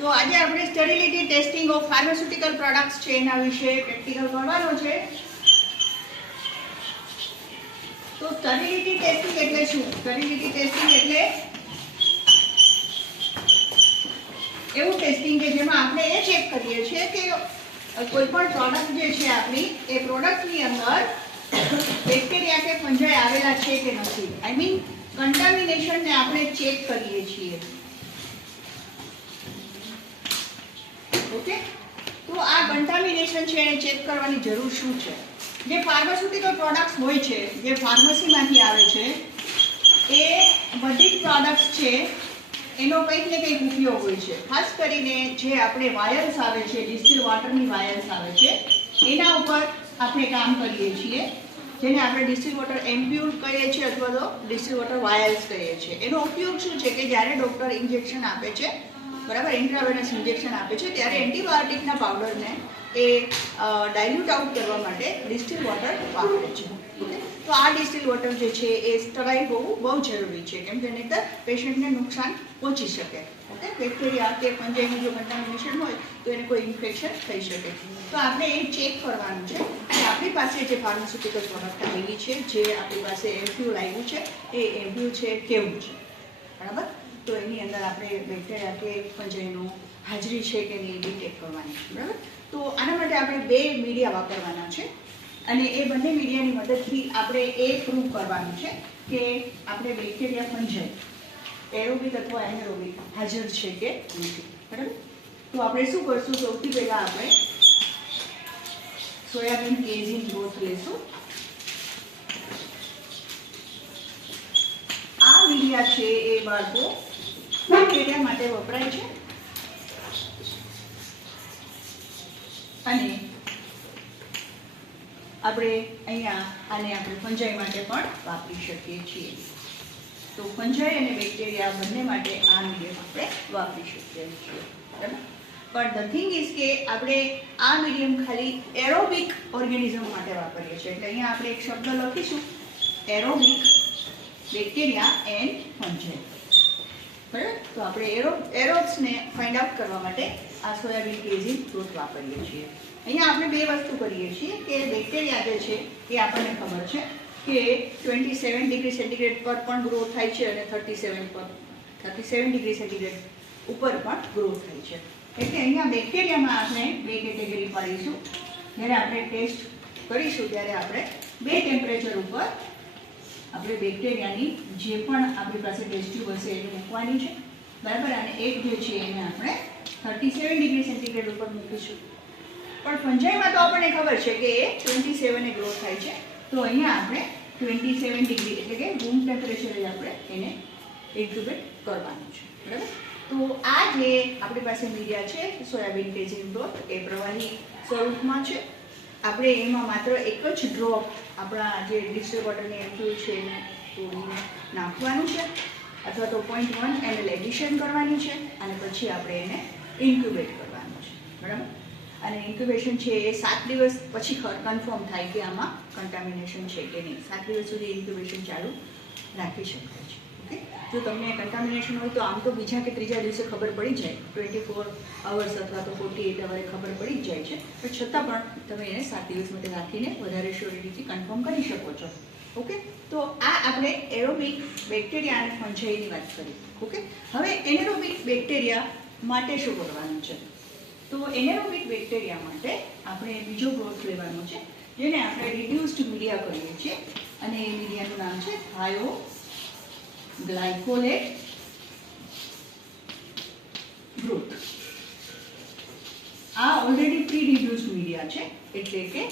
તો આજે આપણે સ્ટરીલિટી ટેસ્ટિંગ ઓફ ફાર્માસ્યુટિકલ પ્રોડક્ટ્સ છે એના વિશે પ્રેક્ટિકલ કરવાનો છે. તો સ્ટરીલિટી ટેસ્ટિંગ એટલે શું? સ્ટરીલિટી ટેસ્ટિંગ એટલે એવું ટેસ્ટિંગ કે જેમાં આપણે એ ચેક કરીએ છીએ કે કોઈ પણ પ્રોડક્ટ જે છે આપણી એ પ્રોડક્ટની અંદર બેક્ટેરિયા કે ફંજાઈ આવેલા છે કે નથી. આઈ મીન કન્ટામિનેશનને આપણે ચેક કરીએ છીએ. ઓકે, તો આ કન્ટામિનેશન છે એને ચેક કરવાની જરૂર શું છે? જે ફાર્માસ્યુટિકલ પ્રોડક્ટ્સ હોય છે, જે ફાર્મસીમાંથી આવે છે, એ બધી જ પ્રોડક્ટ્સ છે એનો કંઈક ને કંઈક ઉપયોગ હોય છે. ખાસ કરીને જે આપણે વાયલ્સ આવે છે, ડિસ્ટિલ વોટરની વાયલ્સ આવે છે, એના ઉપર આપણે કામ કરીએ છીએ, જેને આપણે ડિસ્ટિલ વોટર એમ્પ્યુલ કહીએ છીએ અથવા તો ડિસ્ટિલ વોટર વાયલ્સ કહીએ છીએ. એનો ઉપયોગ શું છે કે જ્યારે ડૉક્ટર ઇન્જેક્શન આપે છે, બરાબર, ઇન્ટ્રાવેનસ ઇન્જેક્શન આપે છે, ત્યારે એન્ટીબાયોટિકના પાવડરને એ ડાયલ્યુટ આઉટ કરવા માટે ડિસ્ટિલ વોટર વાપરે છે. તો આ ડિસ્ટિલ વોટર જે છે એ સ્ટરાઇલ હોવું બહુ જરૂરી છે, કેમ કે નહીંતર પેશન્ટને નુકસાન પહોંચી શકે. ઓકે, બેક્ટેરિયા કે ફંજાઈનું જો કન્ટામિનેશન હોય તો એને કોઈ ઇન્ફેક્શન થઈ શકે. તો આપણે એ ચેક કરવાનું છે કે આપણી પાસે જે ફાર્માસ્યુટિકલ પ્રોડક્ટ આવેલી છે, જે આપણી પાસે એમ્પ્યુલ આવ્યું છે, એ એમ્પ્યુલ છે કેવું છે, બરાબર. તો એની અંદર આપણે બેક્ટેરિયા કે ફંજાઈનું હાજરી છે કે નહીં ડિટેક્ટ કરવાની છે, બરાબર. તો આના માટે આપણે બે મીડિયા વાપરવાના છે અને એ બંને મીડિયાની મદદથી આપણે એ પ્રૂવ કરવાનું છે કે આપણે બેક્ટેરિયા ફંજાઈ એરોબિક અથવા એનેરોબિક હાજર છે કે નથી, બરાબર. તો આપણે શું કરશું? સૌથી પહેલાં આપણે સોયાબીન કેઝિન ગ્રોથ લેશું. આ મીડિયા છે એ બાળકો બેક્ટેરિયા માટે વપરાય છે અને આપણે અહીંયા આને આપણે ફંજાઈ માટે પણ વાપરી શકીએ છીએ. તો ફંજાઈ અને બેક્ટેરિયા બંને માટે આ મીડિયમ આપણે વાપરી શકીએ છીએ, બરાબર. પણ ધ થિંગ ઇઝ કે આપણે આ મીડિયમ ખાલી એરોબિક ઓર્ગેનિઝમ માટે વાપરીએ છીએ. એટલે અહીંયા આપણે એક શબ્દ લખીશું, એરોબિક બેક્ટેરિયા એન્ડ ફંજાઈ, બરાબર. તો આપણે એરોબ્સને ફાઇન્ડ આઉટ કરવા માટે આ સોયાબીન કેઝિન ગ્રોથ વાપરીએ છીએ. અહીંયા આપણે બે વસ્તુ કરીએ છીએ કે બેક્ટેરિયા જે છે એ આપણને ખબર છે કે 27 ડિગ્રી સેન્ટીગ્રેડ પર પણ ગ્રો થાય છે અને 37 ડિગ્રી સેન્ટીગ્રેડ ઉપર પણ ગ્રો થાય છે. એટલે અહીંયા બેક્ટેરિયામાં આપણે બે કેટેગરી પાડીશું. જ્યારે આપણે ટેસ્ટ કરીશું ત્યારે આપણે બે ટેમ્પરેચર ઉપર આપણે બેક્ટેરિયાની જે પણ આપણી પાસે ટેસ્ટ ટ્યુબ હશે એને મૂકવાની છે, બરાબર. અને એક જે છે એને આપણે 37 ડિગ્રી સેન્ટીગ્રેડ ઉપર મૂકીશું. પણ ફંજાઈમાં તો આપણને ખબર છે કે એ 27 ગ્રો થાય છે. તો અહીંયા આપણે 27 ડિગ્રી એટલે કે રૂમ ટેમ્પરેચરે આપણે એને ઇન્ક્યુબેટ કરવાનું છે, બરાબર. તો આ જે આપણી પાસે મીડિયા છે સોયાબીન કેઝિન ગ્રોથ એ પ્રવાહી સ્વરૂપમાં છે. આપણે એમાં માત્ર એક જ ડ્રોપ આપણા જે ડિસ્ટિલ વોટરની એમ્પ્યુલ છે એને તોડીને નાખવાનું છે અથવા તો 0.1 ml એડિશન કરવાની છે અને પછી આપણે એને ઇન્ક્યુબેટ કરવાનું છે, બરાબર. અને ઇન્ક્યુબેશન છે એ 7 દિવસ પછી કન્ફર્મ થાય કે આમાં કન્ટામિનેશન છે કે નહીં. 7 દિવસ સુધી ઇન્ક્યુબેશન ચાલુ રાખી શકાય છે. ઓકે, જો તમને કન્ટામિનેશન હોય તો આમ તો બીજા કે ત્રીજા દિવસે ખબર પડી જાય, 24 અવર્સ અથવા તો 48 અવરે ખબર પડી જ જાય છે, પણ છતાં પણ તમે એને 7 દિવસ માટે રાખીને વધારે શ્યોરિટીથી કન્ફર્મ કરી શકો છો. ઓકે, તો આ આપણે એરોબિક બેક્ટેરિયા અને ફંજાઈની વાત કરી. ઓકે, હવે એનેરોબિક બેક્ટેરિયા માટે શું કરવાનું છે? તો એનેરોબિક બેક્ટેરિયા માટે આપણે બીજો ગ્રોથ લેવાનો છે જેને આપણે રિડ્યુસ્ડ મીડિયા કહીએ છીએ અને એ મીડિયાનું નામ છે થાયોગ્લાયકોલેટ ગ્રોથ. આ ઓલરેડી પ્રી રિડ્યુસ્ડ મીડિયા છે એટલે કે